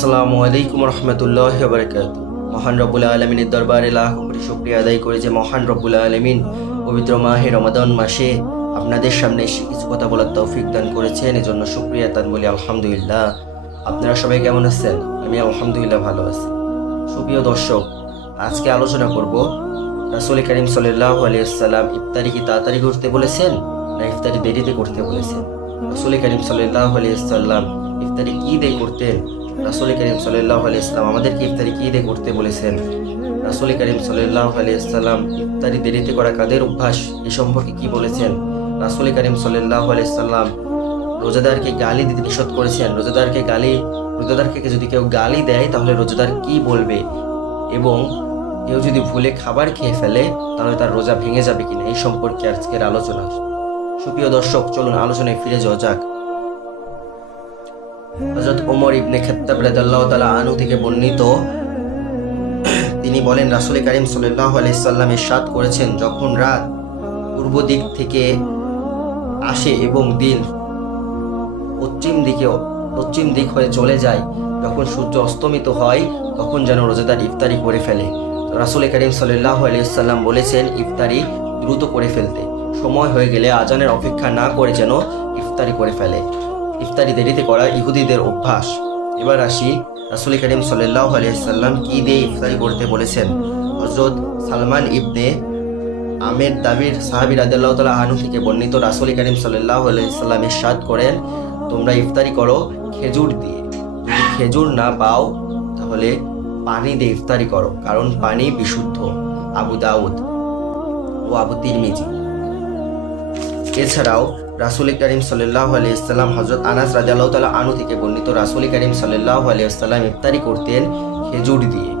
আসসালামু আলাইকুম রহমতুল্লাহ বারকাত মহান রব্বুল আলমিনের দরবারে লাখ কোটি শুক্রিয়া আদায় করে যে মহান রব্বুল আলমিন পবিত্র মাহে রমাদান মাসে আপনাদের সামনে এসে কিছু কথা বলার তৌফিক দান করেছেন, এজন্য শুক্রিয়া তান বলি আলহামদুলিল্লাহ। আপনারা সবাই কেমন আছেন? আমি আলহামদুলিল্লাহ ভালো আছি। সুপ্রিয় দর্শক, আজকে আলোচনা করব, রাসুল করিম সাল্লাহ আলিয়াল্লাম ইফতারি কি তাড়াতাড়ি করতে বলেছেন, না ইফতারি দেরিতে করতে বলেছেন? রাসুল করিম সাল্লাহ আলিয়াল্লাম ইফতারি কি দিয়ে করতেন? রাসুল করিম সাল্লাহ আলিয়াল্লাম আমাদেরকে ইফতারি কি দিয়ে করতে বলেছেন? রাসুল করিম সাল্লাহ আলিয়াল্লাম ইফতারি দেরিতে করা কাদের অভ্যাস? এ সম্পর্কে কি বলেছেন? রাসুল করিম সাল্লাহ আলিয়াল্লাম রোজাদারকে গালি দিতে নিষেধ করেছেন। রোজাদারকে গালি, রোজাদারকে যদি কেউ গালি দেয়, তাহলে রোজাদার কি বলবে? এবং কেউ যদি ভুলে খাবার খেয়ে ফেলে, তাহলে তার রোজা ভেঙে যাবে কিনা? এই সম্পর্কে আজকের আলোচনা। সুপ্রিয় দর্শক, চলুন আলোচনায় ফিরে যাওয়া যাক। হজরত ওমর ইবনে খেত্তাব রাদিয়াল্লাহু তাআলা আনহু থেকে বর্ণিত, তিনি বলেন, রাসূল করিম সাল্লাল্লাহু আলাইহি সাল্লাম ইরশাদ করেছেন যখন রাত পূর্ব দিক থেকে আসে এবং দিন পশ্চিম দিকে, পশ্চিম দিক হয়ে চলে যায়, যখন সূর্য অস্তমিত হয়, তখন যেন রোজাদার ইফতারি করে ফেলে। রাসুল করিম সাল্লাহ আলিয়াল্লাম বলেছেন, ইফতারি দ্রুত করে ফেলতে। সময় হয়ে গেলে আজানের অপেক্ষা না করে যেন ইফতারি করে ফেলে। ইফতারি দেরিতে করা ইহুদিদের অভ্যাস। এবার আসি রাসুল করিম সাল্লাহ আলিয়াল্লাম কি দিয়ে ইফতারি করতে বলেছেন? হজরত সালমান ইবনে আমের দাবির সাহাবি রাদিয়াল্লাহু তাআলা আনহু থেকে বর্ণিত রাসুল করিম সাল্লাল্লাহু আলাইহি সাল্লাম ইরশাদ করেন, তোমরা ইফতারি করো খেজুর দিয়ে। যদি খেজুর না পাও, তাহলে পানি দিয়ে ইফতারি করো, কারণ পানি বিশুদ্ধ। আবু দাউদ ও আবু তিরমিজি। এছাড়াও রাসুল করিম সাল্লাহ আলিয়াল্লাম হজরত আনাস রাদিয়াল্লাহু তালা আনহু থেকে বর্ণিত রাসুল করিম সাল্লাহ আলিয়াল্লাম ইফতারি করতেন খেজুর দিয়ে।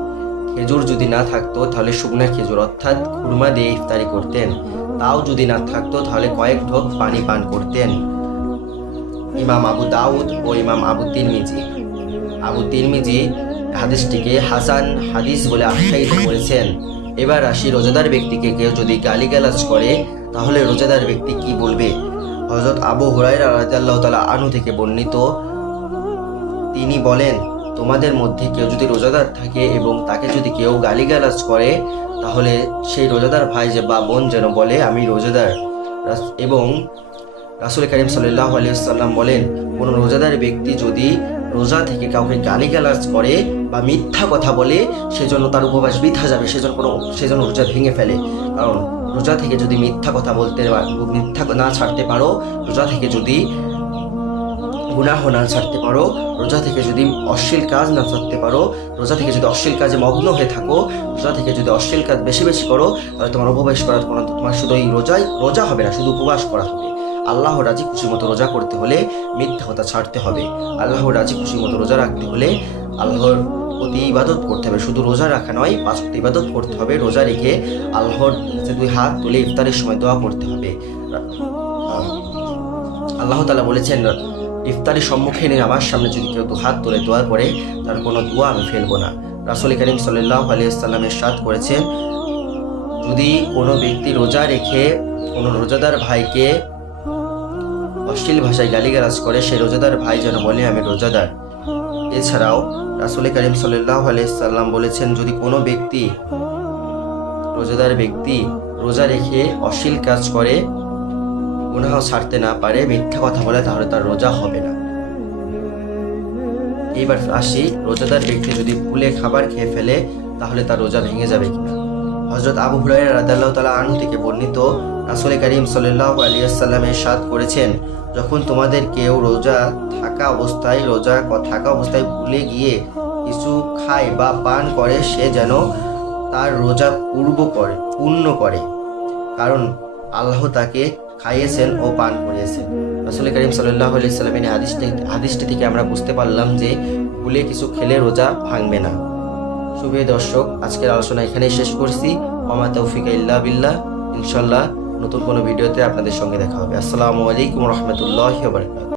খেজুর যদি না থাকতো তাহলে শুকনা খেজুর অর্থাৎ খুরমা দিয়ে ইফতারি করতেন। তাও যদি না থাকতো তাহলে কয়েক ঢোক পানি পান করতেন। ইমাম আবু দাউদ ও ইমাম আবু তিরমিজি। আবু তিরমিজি হাদিসটিকে হাসান হাদিস বলে আখ্যায়িত করেছেন। এবার আসি রোজাদার ব্যক্তিকে কেউ যদি গালিগালাজ করে, তাহলে রোজাদার ব্যক্তি কি বলবে? হজরত আবু হুরাইরা রাজাল্লাহ তালা আনু থেকে বর্ণিত। তিনি বলেন, তোমাদের মধ্যে কেউ যদি রোজাদার থাকে এবং তাকে যদি কেউ গালিগালাজ করে, তাহলে সেই রোজাদার ভাই যে বা বোন যেন বলে, আমি রোজাদার এবং রাসুল করিম সাল্লাহ আলিয়াল্লাম বলেন, কোনো রোজাদার ব্যক্তি যদি রোজা থেকে কাউকে গালিগালাজ করে বা মিথ্যা কথা বলে, সেজন্য তার উপবাস বৃথা যাবে, সেজন্য কোনো সেজন্য রোজা ভেঙে ফেলে। কারণ রোজা থেকে যদি মিথ্যা কথা বলতে মিথ্যা না ছাড়তে পারো, রোজা থেকে যদি গুনাহ না ছাড়তে পারো, রোজা থেকে যদি অশ্লীল কাজ না ছাড়তে পারো, রোজা থেকে যদি অশ্লীল কাজে মগ্ন হয়ে থাকো, রোজা থেকে যদি অশ্লীল কাজ বেশি বেশি করো, তাহলে তোমার উপবাস করার কোনো তোমার শুধু এই রোজাই রোজা হবে না, শুধু উপবাস করা হবে। আল্লাহ রাজি খুশি মতো রোজা করতে হলে মিথ্যা কথা ছাড়তে হবে। আল্লাহ রাজি খুশি মতো রোজা রাখতে হলে আল্লাহর প্রতি ইবাদত করতে হবে। শুধু রোজা রাখা নয় পাঁচ ওয়াক্ত ইবাদত করতে হবে। রোজা রেখে আল্লাহর কাছে দুই হাত তুলে ইফতারের সময় দোয়া করতে হবে। আল্লাহ তালা বলেছেন, ইফতারের সম্মুখে সম্মুখীন আমার সামনে যদি কেউ দু হাত তুলে দোয়া করে, তার কোনো দোয়া আমি ফেলব না। রাসুল করিম সাল্লাহ আলিয়াল্লামের সাথ করেছেন, যদি কোনো ব্যক্তি রোজা রেখে কোনো রোজাদার ভাইকে অশ্লীল ভাষায় গালিগালাজ করে সেই রোজাদার ভাই যেন বলে, আমি রোজাদার। এছাড়াও রাসুল করিম সাল্লাহ আলিয়াল্লাম বলেছেন, যদি কোনো ব্যক্তি রোজাদার ব্যক্তি রোজা রেখে অশ্লীল কাজ করে, গুনাহ ছাড়তে না পারে, মিথ্যা কথা বলে, তাহলে তার রোজা হবে না। এইবার আসি, রোজাদার ব্যক্তি যদি ভুলে খাবার খেয়ে ফেলে, তাহলে তার রোজা ভেঙে যাবে কিনা? হজরত আবু হুরাইরা রাদিয়াল্লাহু তাআলা আনহু থেকে বর্ণিত রাসূল করিম সাল্লাল্লাহু আলাইহি সাল্লামের সাথ করেছেন, যখন তোমাদের কেউ রোজা থাকা অবস্থায়, রোজা থাকা অবস্থায় ভুলে গিয়ে কিছু খায় বা পান করে, সে যেন তার রোজা পূর্ব করে, পূর্ণ করে। কারণ আল্লাহ তাকে খাইয়েছেন ও পান করিয়েছেন। রসুল করিম সাল্লাহ আলি সাল্লামের হাদিসটি হাদিসটি থেকে আমরা বুঝতে পারলাম যে ভুলে কিছু খেলে রোজা ভাঙবে না। শুভ দর্শক, আজকের আলোচনা এখানেই শেষ করছি। মামা তৌফিকা ইল্লা বিল্লাহ। ইনশাল্লাহ নতুন কোনো ভিডিওতে আপনাদের সঙ্গে দেখা হবে। আসসালামু আলাইকুম রহমতুল্লাহ